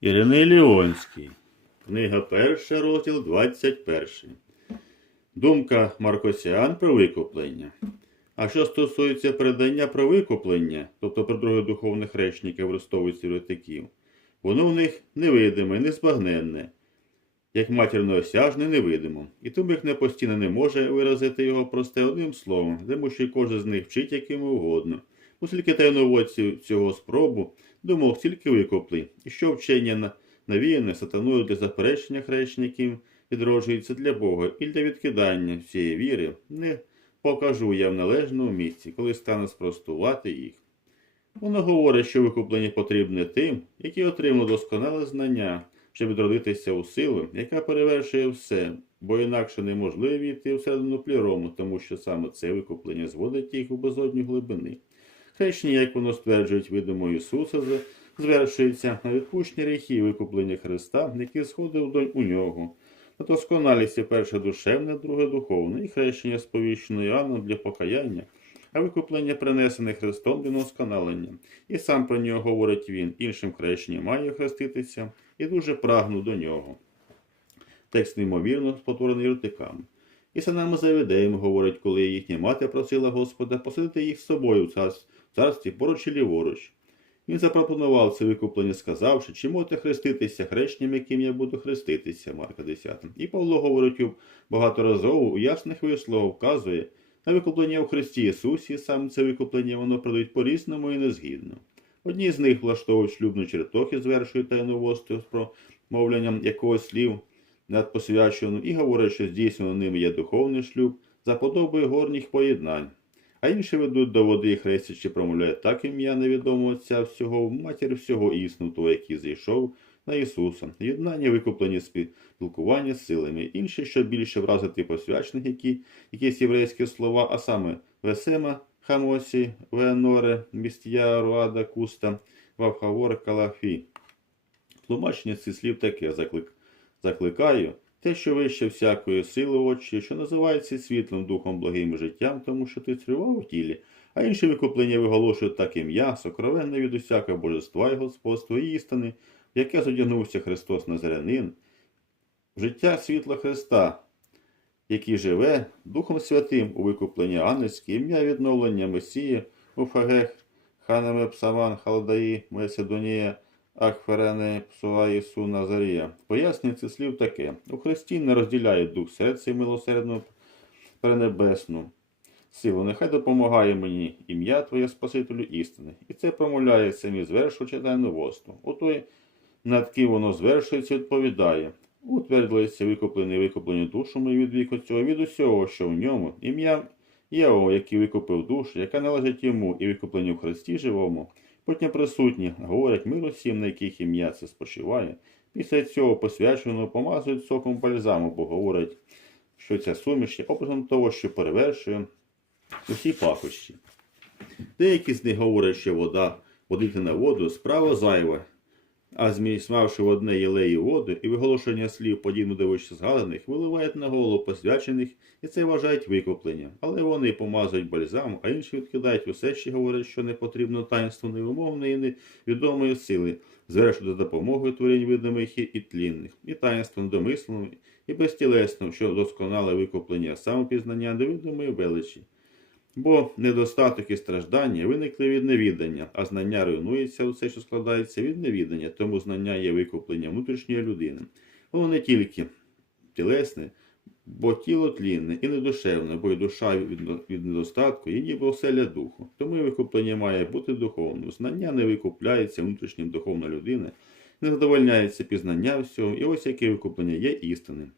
Іриней Ліонський. Книга перша, розділ 21. Думка Маркосіан про викуплення. А що стосується передання про викуплення, тобто про друге духовних речників Христових святиків, воно в них невидиме, незбагненне, як матірно осяжне, невидимо, і тому їх не постійно не може виразити його просте одним словом, тому що кожен з них вчить яким угодно. Оскільки тайноводців цього спробу думав стільки викопли, і що вчення навіяне сатаною для заперечення хрещників відроджується для Бога і для відкидання всієї віри, не покажу я в належному місці, коли стану спростувати їх. Воно говорить, що викуплення потрібне тим, які отримали досконале знання, щоб відродитися у силу, яка перевершує все, бо інакше неможливо війти всередину плірому, тому що саме це викуплення зводить їх у безодню глибини. Хрещення, як воно стверджують видимо Ісуса, звершується на відпущення гріхів і викуплення Христа, який сходив до у нього. На досконалість перше душевне, друге духовне, і хрещення сповіщено Іоанном для покаяння, а викуплення принесене Христом для досконалення. І сам про нього говорить він, іншим хрещенням має хреститися, і дуже прагну до нього. Текст неймовірно спотворений ротиками. І синами Завідеєм говорить, коли їхня мати просила Господа посадити їх з собою в царс- в царстві поруч і ліворуч. Він запропонував це викуплення, сказавши, чи можете хреститися хрещенням, яким я буду хреститися, Марка 10. І Павло говорить багаторазово у ясних висловах вказує на викуплення у Христі Ісусі, саме це викуплення воно продають по-різному і незгідно. Одні з них влаштовують шлюбну чертохи, звершують тайноводство з промовленням якогось слів над посвяченим і говорять, що здійснено ними є духовний шлюб за подобою горніх поєднань. А інші ведуть до води хрестячи промовляють так ім'я невідомого Отця всього, матір всього існутого, який зійшов на Ісуса. Єднання викуплені спілкування з силами. Інші, що більше вразити посвячених, які якісь єврейські слова, а саме Весема, Хамосі, Веноре, Містія, Руада, Куста, Вавхавор, Калафі. Тлумачення цих слів таке заклик... закликаю. Те, що вище всякої сили очі, що називається світлим духом благим життям, тому що ти царював у тілі, а інші викуплення виголошують так ім'я, сокровенне від усякого божества і господства і істини, в яке задягнувся Христос Назарянин, життя світла Христа, який живе Духом Святим у викупленні ангельське, ім'я відновлення Месії, Уфагех, Ханаме Псаман, Халдаї, Меседонія, Ахферене, Псуа Ісу Назарія. Пояснення цих слів таке. У Христі не розділяє дух серця і милосердну перенебесну. Силу, нехай допомагає мені ім'я Твоє Спасителю істини. І це промовляє самі звершувача тайноводство. У той, над ким воно звершується, відповідає. Утвердилися викуплені викуплені душами від віку цього, від усього, що в ньому, ім'я Євого, який викупив душу, яка належить йому, і викуплені в Христі живому. Потім присутні говорять милосім, на яких ім'я це спочиває. Після цього посвяченого помазують соком бальзаму, бо говорять, що ця суміш є образом того, що перевершує усі пахощі. Деякі з них говорять, що вода водити на воду справа зайва, а змішавши в одне єлеї воду і виголошення слів, подібно до згаданих, виливають на голову посвячених, і це вважають викупленням. Але вони помазують бальзам, а інші відкидають усе, що говорять, що не потрібно таїнство невимовної і невідомої сили, звершити за допомогою творінь видимих і тлінних, і таїнством домисленим, і безтілесним, що досконале викуплення самопізнання невидимої величі. Бо недостаток і страждання виникли від невідання, а знання руйнується усе, що складається від невідання, тому знання є викуплення внутрішньої людини. Воно не тільки тілесне, бо тіло тлінне і недушевне, бо й душа від, недостатку, і ніби оселя духу. Тому і викуплення має бути духовним. Знання не викупляється внутрішнім духовна людина, не задовольняється пізнання всього, і ось яке викуплення є істинним.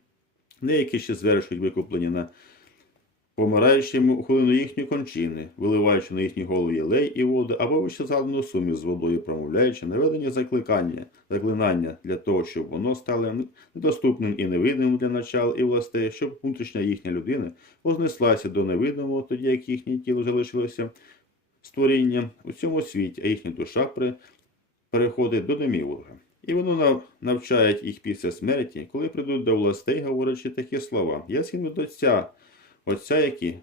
Деякі ще звершують викуплення на помираючому у хвилину їхньої кончини, виливаючи на їхні голови єлей і воду, або вище згадану суміш з водою, промовляючи наведення закликання, заклинання для того, щоб воно стало недоступним і невидимим для начал і властей, щоб внутрішня їхня людина вознеслася до невидимого, тоді як їхнє тіло залишилося створінням у цьому світі, а їхня душа при- переходить до деміурга. І воно навчає їх після смерті, коли прийдуть до властей, говорячи такі слова. Я сину до Отця, Отця, який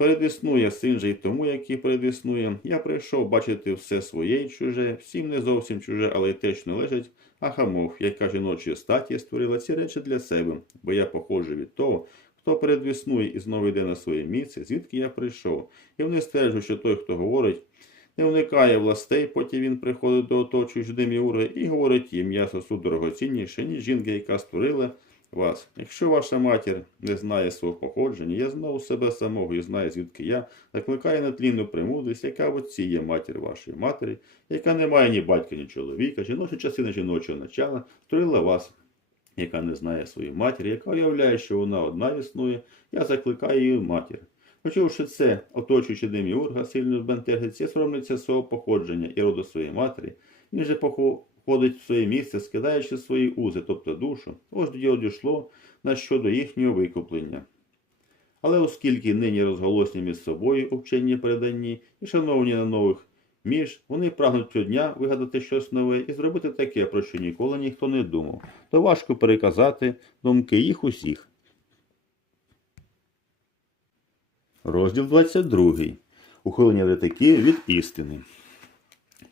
Передіснує син же й тому, який передіснує. Я прийшов бачити все своє й чуже, всім не зовсім чуже, але й те, що належить Ахамов, яка жіночої статі створила ці речі для себе, бо я походжу від того, хто передвіснує і знову йде на своє місце, звідки я прийшов. І вони стверджують, що той, хто говорить, не уникає властей, потім він приходить до оточуючих деміурги і говорить їм, я сосуд дорогоцінніше, ніж жінка, яка створила вас. Якщо ваша матір не знає свого походження, я знову себе самого і знаю, звідки я, закликаю нетлінну премудрість, яка в отці є матір вашої матері, яка не має ні батька, ні чоловіка, жіноча частина жіночого начала, створила вас, яка не знає своєї матері, яка уявляє, що вона одна існує, я закликаю її матір. Почувши це, оточуючи деміурга, сильно збентежиться, соромляться свого походження і роду своєї матері, він же походить в своє місце, скидаючи свої узи, тобто душу, ось тоді одійшло на щодо їхнього викуплення. Але оскільки нині розголосні між собою у вченні переданні і шановні на нових між, вони прагнуть щодня вигадати щось нове і зробити таке, про що ніколи ніхто не думав, то важко переказати думки їх усіх. Розділ 22. Ухилення ретиків від істини.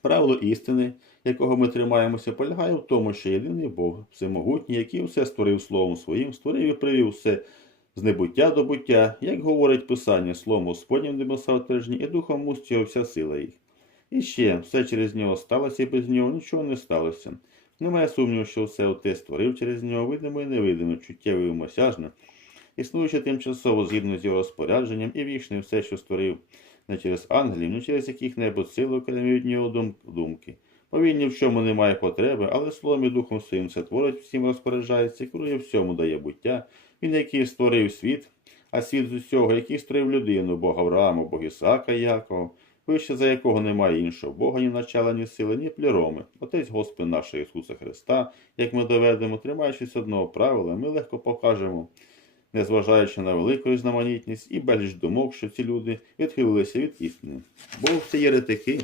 Правило істини, якого ми тримаємося, полягає в тому, що єдиний Бог, всемогутній, який все створив словом своїм, створив і привів все з небуття до буття, як говорить Писання, словом Господнім небеса тижні, і духом муст його вся сила їх. І ще все через нього сталося, і без нього нічого не сталося. Немає сумніву, що все оте створив через нього, видимо і невидимо, чуттєво і осяжне, існуючи тимчасово згідно з його розпорядженням і вічне все, що створив не через ангелів, не через яких-небудь сил окремі від нього дум- думки. Повільні в чому немає потреби, але словом і духом своїм все творить, всім розпоряджається, керує всьому дає буття. Він, який створив світ, а світ з усього, який створив людину, Бога Авраама, Бога Ісаака і Якова, вище за якого немає іншого Бога, ні начала, ні сили, ні пліроми. Отець Господь нашого Ісуса Христа, як ми доведемо, тримаючись одного правила, ми легко покажемо, незважаючи на велику різноманітність і безліч думок, що ці люди відхилилися від істини. Бо всі єретики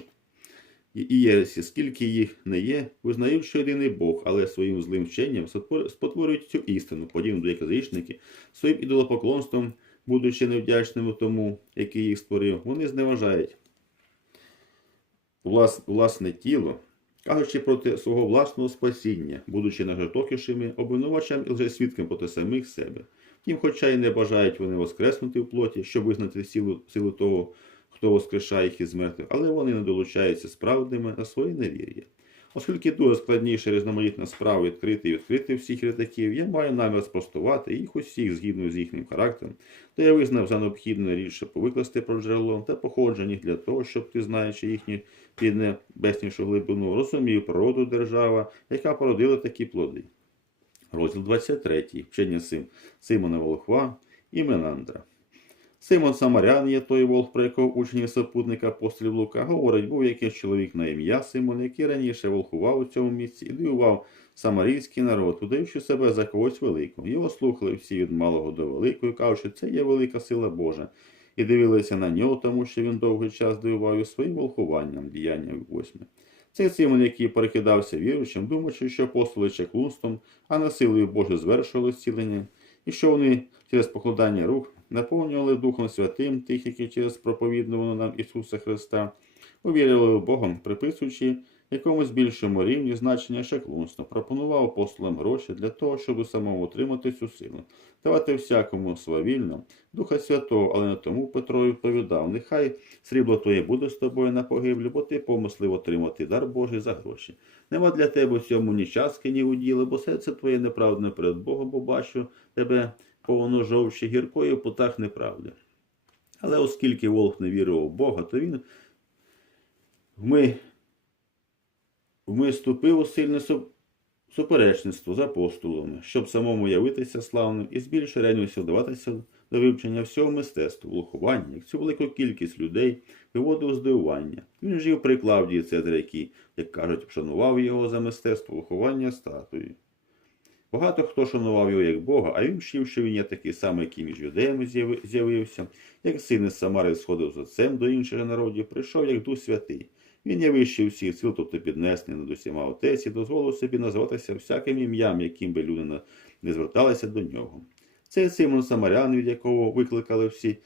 і єресі, скільки їх не є, визнають, що єдиний Бог, але своїм злим вченням спотворюють цю істину, подібно до як язичники, своїм ідолопоклонством, будучи невдячними тому, який їх створив, вони зневажають влас, власне тіло, кажучи проти свого власного спасіння, будучи найжорстокішими обвинувачами і лжесвідками проти самих себе. Втім, хоча й не бажають вони воскреснути в плоті, щоб визнати силу, силу того, хто воскрешає їх із мертвих, але вони не долучаються справдними на своє невір'я. Оскільки дуже складніше різноманітна справа відкрити і відкрити всіх ретаків, я маю намір спростувати їх усіх згідно з їхнім характером, то я визнав за необхідне річ повикласти про джерело та походження для того, щоб ти, знаючи їхню піднебеснішу глибину, розумів природу держава, яка породила такі плоди. Розділ 23. Вчення Сим, Симона Волхва і Менандра. Симон Самарян є той волк, про якого учні супутника апостолів Лука говорить, був якийсь чоловік на ім'я Симон, який раніше волхував у цьому місці і дивував самарійський народ, удаючи себе за когось великого. Його слухали всі від малого до великого, кажучи, це є велика сила Божа. І дивилися на нього, тому що він довгий час дивував і своїм волхуванням, діяння восьме. Цей Симон, який перекидався віруючим, думаючи, що апостоли чеклунством, а не силою Божою звершували зцілення, і що вони через покладання рук наповнювали Духом Святим тих, які через проповідуваного нам Ісуса Христа увірили в Богом, приписуючи якомусь більшому рівні значення шеклунства, пропонував апостолам гроші для того, щоб самому отримати цю силу, давати всякому свавільно, Духа Святого, але не тому Петро відповідав, нехай срібло твоє буде з тобою на погиблі, бо ти помислив отримати дар Божий за гроші. Нема для тебе в цьому ні частки, ні уділи, бо серце твоє неправдне перед Богом, бо бачу тебе повно жовчі гіркої в путах неправди. Але оскільки Волк не вірив у Бога, то він вми, у сильне суперечництво з апостолами, щоб самому явитися славним і з більшою ревністю вдаватися до вивчення всього мистецтва, волхування, як цю велику кількість людей виводив здивування. Він жив при Клавдії Цезаря, який, як кажуть, вшанував його за мистецтво виховання статуї. Багато хто шанував його як Бога, а він вчив, що він є такий самий, який між юдеями з'явився, як син із Самари сходив з отцем до інших народів, прийшов як Дух Святий. Він є вищий всіх сил, тобто піднесений над усіма отець, і дозволив собі називатися всяким ім'ям, яким би люди не зверталися до нього. Цей Симон Самарян, від якого викликали всі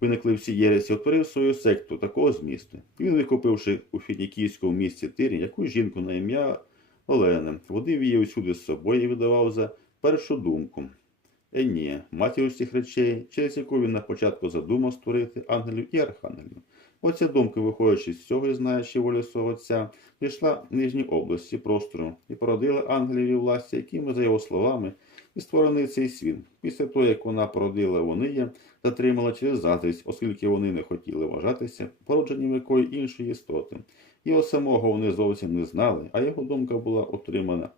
виникли всі єресі, утворив свою секту такого змісту. Він, викупивши у фінікійському місті Тирі якусь жінку на ім'я Олена, водив її усюди з собою і видавав за першу думку. Енія, матір усіх речей, через яку він на початку задумав створити ангелів і архангелів. Оця думка, виходячи з цього і знаючи волю свого отця, прийшла в нижній області простору і породила ангелів і власті, якими, за його словами, і створений цей світ. Після того, як вона породила вони є, затримала через заздрість, оскільки вони не хотіли вважатися породженням якої іншої істоти. Його самого вони зовсім не знали, а його думка була отримана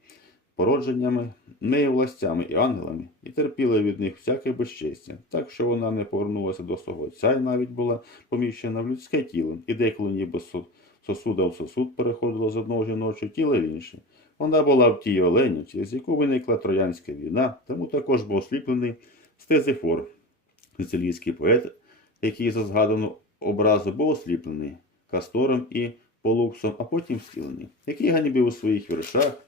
породженнями, нею властями і ангелами, і терпіла від них всяке безчестя, так що вона не повернулася до свого отця і навіть була поміщена в людське тіло, і деколи ніби сосуда в сосуд переходила з одного жіночого тіла в інше. Вона була в тій олені, через яку виникла Троянська війна, тому також був осліплений Стезифор, сицилійський поет, який за згадану образу був осліплений Кастором і Полуксом, а потім зцілений, який ганьбив у своїх віршах.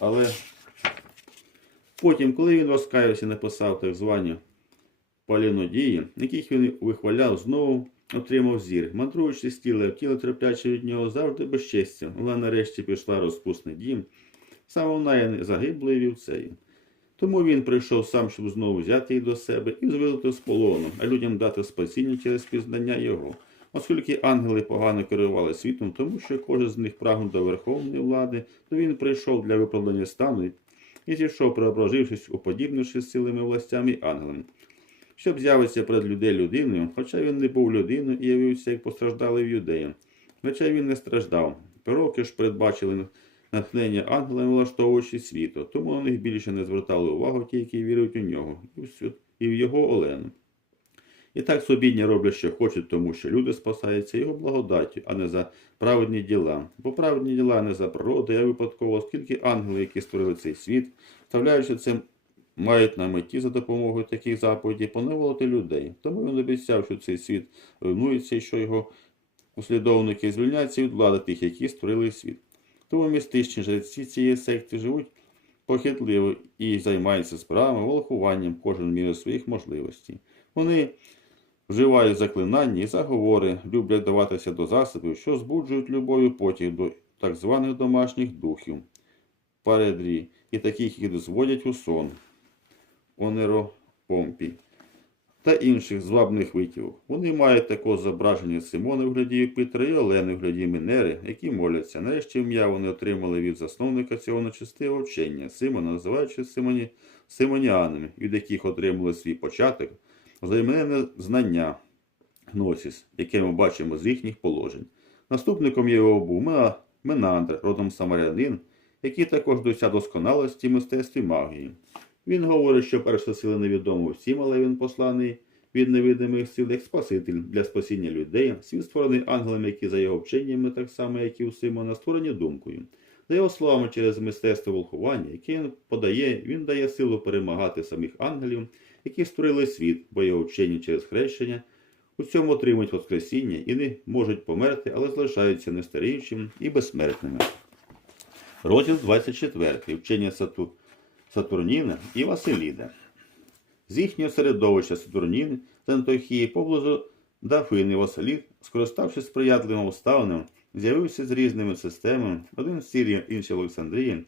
Але потім, коли він розкаявся написав так звані палінодії, яких він вихваляв, знову отримав зір. Тіла, в тіло терпляче від нього завжди безчестя. Вона нарешті пішла розпусний дім, саме вона є загиблою вівцею. Тому він прийшов сам, щоб знову взяти її до себе і звилити з полону, а людям дати спасіння через пізнання його. Оскільки ангели погано керували світом, тому що кожен з них прагнув до верховної влади, то він прийшов для виправдання стану і зійшов, преображившись, уподібнившись з цілими властями і ангелами, щоб з'явитися перед людей людиною, хоча він не був людиною і явився як постраждалий в юдеї. Хоча він не страждав. Пророки ж передбачили натхнення ангелами, влаштовуючи світу, тому на них більше не звертали увагу ті, які вірують у нього, і в його Олену. І так собідні роблять, що хочуть, тому що люди спасаються його благодаттю, а не за праведні діла. Бо праведні діла не за природу, а випадково, оскільки ангели, які створили цей світ, вставляючи це, мають на меті за допомогою таких заповідей поневолити людей. Тому він обіцяв, що цей світ руйнується і що його послідовники звільняться від влади тих, які створили світ. Тому містичні жреці цієї секти живуть похитливо і займаються справами, волохуванням кожен в своїх можливостей. Вони вживають заклинання і заговори, люблять даватися до засобів, що збуджують любов'ю потяг до так званих домашніх духів, паредрі, і таких, які дозводять у сон, онеропомпі та інших звабних витівок. Вони мають також зображення Симона в гляді Юпітера і Олени в гляді Мінери, які моляться. Нарешті ім'я вони отримали від засновника цього нечистивого вчення Симона, називаючи Симоні, Симоніанами, від яких отримали свій початок, взаємне знання гносіс, яке ми бачимо з їхніх положень. Наступником його був Мена- Менандр, родом самарянин, який також досяг досконалості мистецтві магії. Він говорить, що перша сила невідома всім, але він посланий від невидимих сил як Спаситель для спасіння людей, світ створений ангелами, які за його вченнями, так само, як і у Симона, створені думкою. За його словами, через мистецтво волхування, яке він подає, він дає силу перемагати самих ангелів, які створили світ, бо його вчення через хрещення у цьому отримують Воскресіння і не можуть померти, але залишаються нестаріючими і безсмертними. Розділ 24. Вчення Сату... Сатурніна і Василіда. З їхнього середовища Сатурнін з Антохії поблизу Дафини Василід, скориставшись сприятливим обставинами, з'явився з різними системами, один в Сирії, інший в Олександрії.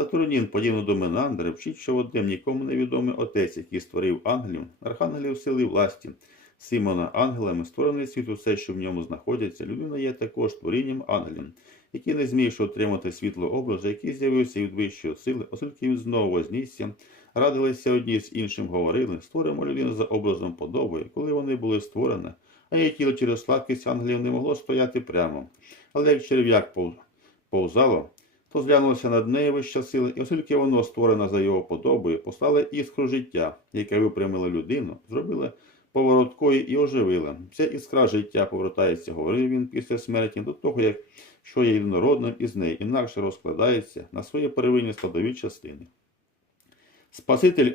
Сатурнін, подібно до Менандра, вчить, що одним нікому невідомий отець, який створив ангелів, архангелів сили власті, Симона ангелами, створений світ усе, що в ньому знаходяться, людина є також творінням ангелів, який не змігши отримати світло образу, який з'явився від вищої сили, оскільки він знову вознісся, радилися одні з іншим, говорили, створимо людину за образом подобою, коли вони були створені, а її тіло через слабкість ангелів не могло стояти прямо. Але як черв'як повзало, то зглянулося над нею вища сила, і оскільки воно створено за його подобою, послали іскру життя, яке випрямило людину, зробили повороткою і оживила. Вся іскра життя повертається, говорив він після смерті, до того, як що є єдинородним із неї, інакше розкладається на свої первинні складові частини. Спаситель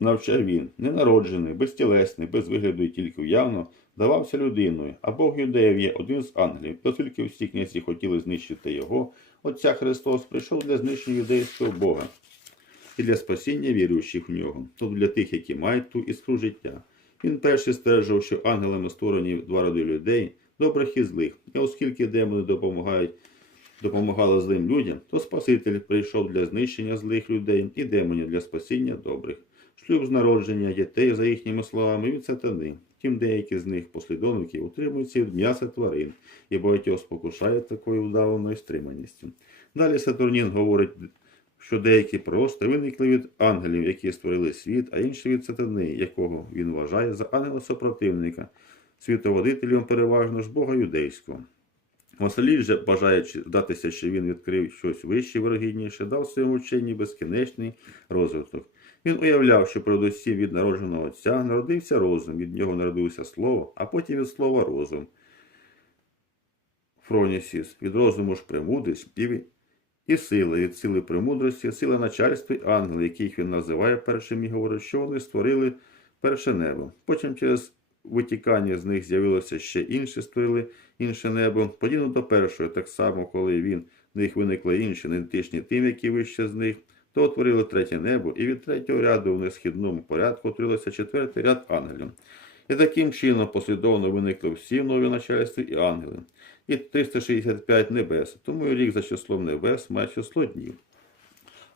навчав він, ненароджений, безтілесний, без вигляду і тільки уявно, давався людиною, а Бог юдеїв є один з ангелів, оскільки всі князі хотіли знищити його, Отця Христос прийшов для знищення юдейського Бога і для спасіння віруючих в нього, тобто для тих, які мають ту іскру життя. Він перший стверджував, що ангелами створені два роди людей, добрих і злих. І оскільки демони допомагають, допомагали злим людям, то Спаситель прийшов для знищення злих людей і демонів для спасіння добрих. Шлюб з народження дітей, за їхніми словами, від сатани. Втім, деякі з них послідовники утримуються від м'яса тварин і багатьох спокушають такою вдаваною стриманістю. Далі Сатурнін говорить, що деякі просто виникли від ангелів, які створили світ, а інші від сатани, якого він вважає за ангела супротивника, світоводителем переважно ж Бога юдейського. Василій же, бажаючи здатися, що він відкрив щось вище, вирогідніше, дав своєму вченні безкінечний розвиток. Він уявляв, що передусім від народженого отця народився розум, від нього народився слово, а потім від слова розум. Фронісіс, від розуму ж премудрість, і, сила, від сили премудрості, сила начальства і ангели, яких він називає першим і говорить, що вони створили перше небо. Потім через витікання з них з'явилося ще інше, створили інше небо, подібно до першого, так само, коли він в них виникли інші, не тим, які вище з них, то утворили третє небо, і від третього ряду в несхідному порядку утворилося четвертий ряд ангелів. І таким чином послідовно виникли всі нові начальства і ангели, і 365 небес, тому і рік за числом небес має число днів.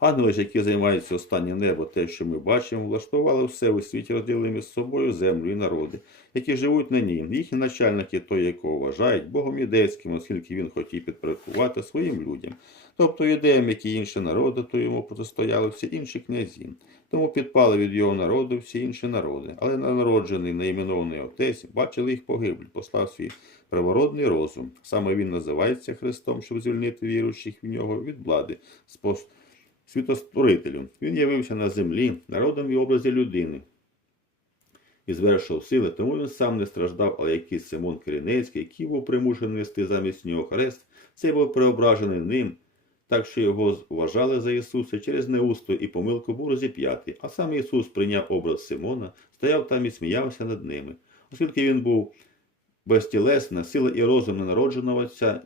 Ангели ж, які займаються останнє небо, те, що ми бачимо, влаштували все у світі, розділили між собою землю і народи, які живуть на ній. Їхні начальники, той, якого вважають Богом юдейським, оскільки він хотів підпорядкувати своїм людям. Тобто юдеям, які інші народи, то йому протистояли всі інші князі. Тому підпали від його народу всі інші народи. Але народжений найменований отець бачили їх погибель, послав свій привородний розум. Саме він називається Христом, щоб звільнити віруючих в нього від влади. спос- світостворителю. Він явився на землі народом і образі людини і звершив сили, тому він сам не страждав, але якийсь Симон Киринецький, який був примушений нести замість нього хрест, цей був преображений ним, так що його вважали за Ісуса через неусту і помилку був розіп'ятий, а сам Ісус прийняв образ Симона, стояв там і сміявся над ними. Оскільки він був безтілесна, сила і розум ненародженого Отця,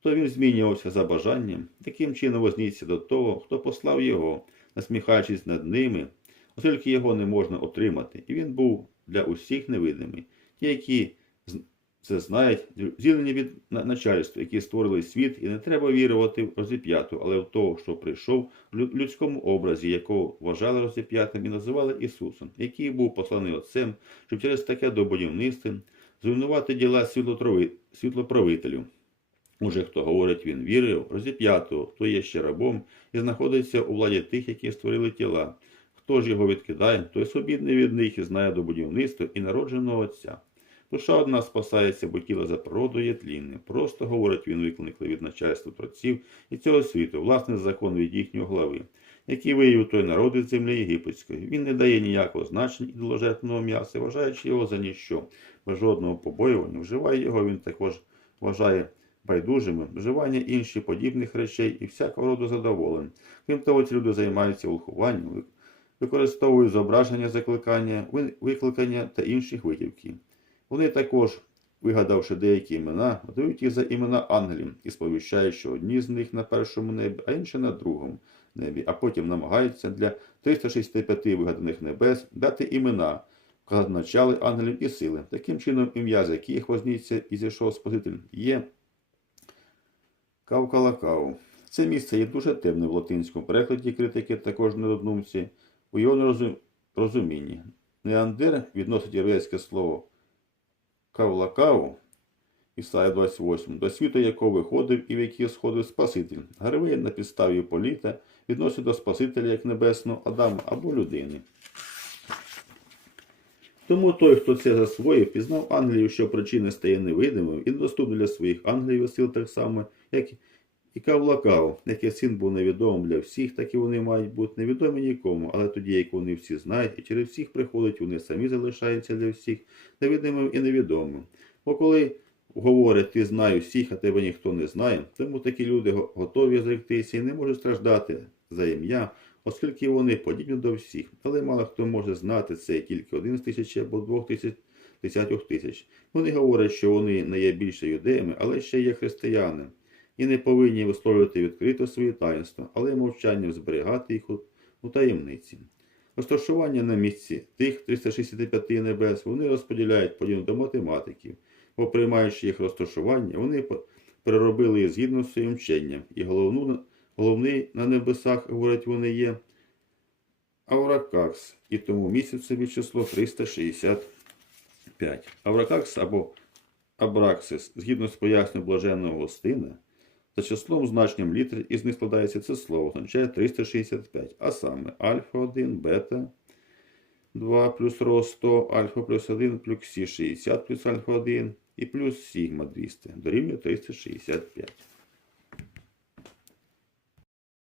то він змінювався за бажанням, таким чином вознісся до того, хто послав його, насміхаючись над ними, оскільки його не можна отримати, і він був для усіх невидимий. Ті, які це знають, зілені від начальства, які створили світ, і не треба вірувати в розіп'яту, але в того, що прийшов в людському образі, якого вважали розіп'ятим і називали Ісусом, який був посланий Отцем, щоб через таке добудівництво зруйнувати діла світлоправителю. Уже хто говорить, він вірив, розіп'ятого, хто є ще рабом і знаходиться у владі тих, які створили тіла. Хто ж його відкидає, той свобідний від них і знає до будівництва і народженого Отця. Душа одна спасається, бо тіло за природою є тлінне. Просто, говорить він, викликли від начальства творців і цього світу, власний закон від їхнього глави, який виявив той народ із землі єгипетської. Він не дає ніякого значення ідоложертвеного м'яса, вважаючи його за ніщо, без жодного побоювання. Вживає його, він також вважає байдужими, вживання інших подібних речей і всякого роду задоволень. Крім того, ці люди займаються волхуванням, використовують зображення закликання, викликання та інших витівків. Вони також, вигадавши деякі імена, дають їх за імена ангелів і сповіщають, що одні з них на першому небі, а інші на другому небі, а потім намагаються для 365 вигаданих небес дати імена, вказати начали ангелів і сили. Таким чином, ім'я, з яких возніться і зійшов Спаситель, є Кавкалакау. Це місце є дуже темне в латинському перекладі критики, також неоднумці, у його розумінні. Неандер відносить єврейське слово Кавлакау, Ісая 28, до світу якого виходив і в який сходив Спаситель. Гарвей на підставі політа відносить до Спасителя як небесного Адама або людини. Тому той, хто це засвоїв, пізнав Англію, що причина стає невидимою і недоступною для своїх ангелів і сил так само, як і Кавлакав, який син був невідомим для всіх, так і вони мають бути невідомі нікому, але тоді, як вони всі знають, і через всіх приходять, вони самі залишаються для всіх невидимим і невідомим. Бо коли говорять, ти знаю всіх, а тебе ніхто не знає, тому такі люди готові зректися і не можуть страждати за ім'я, оскільки вони подібні до всіх. Але мало хто може знати це тільки один з тисячі або двох тисяч десятьох тисяч. Вони говорять, що вони не є більше юдеями, але ще є християни, і не повинні висловлювати відкрито свої таїнства, але мовчанням зберігати їх у, таємниці. Розташування на місці тих 365 небес вони розподіляють подібно до математиків, бо приймаючи їх розташування, вони переробили згідно з своїм вченням, і головну, головний на небесах, говорять вони є, Авракакс, і тому місяць собі число 365. Авракакс або Абраксис, згідно з поясненням блаженного Гостина, за числом значенням літер із них складається це слово, означає 365, а саме альфа 1, бета 2 плюс ро 100, альфа плюс 1 плюс сі 60 плюс альфа 1 і плюс сігма 200 дорівнює 365.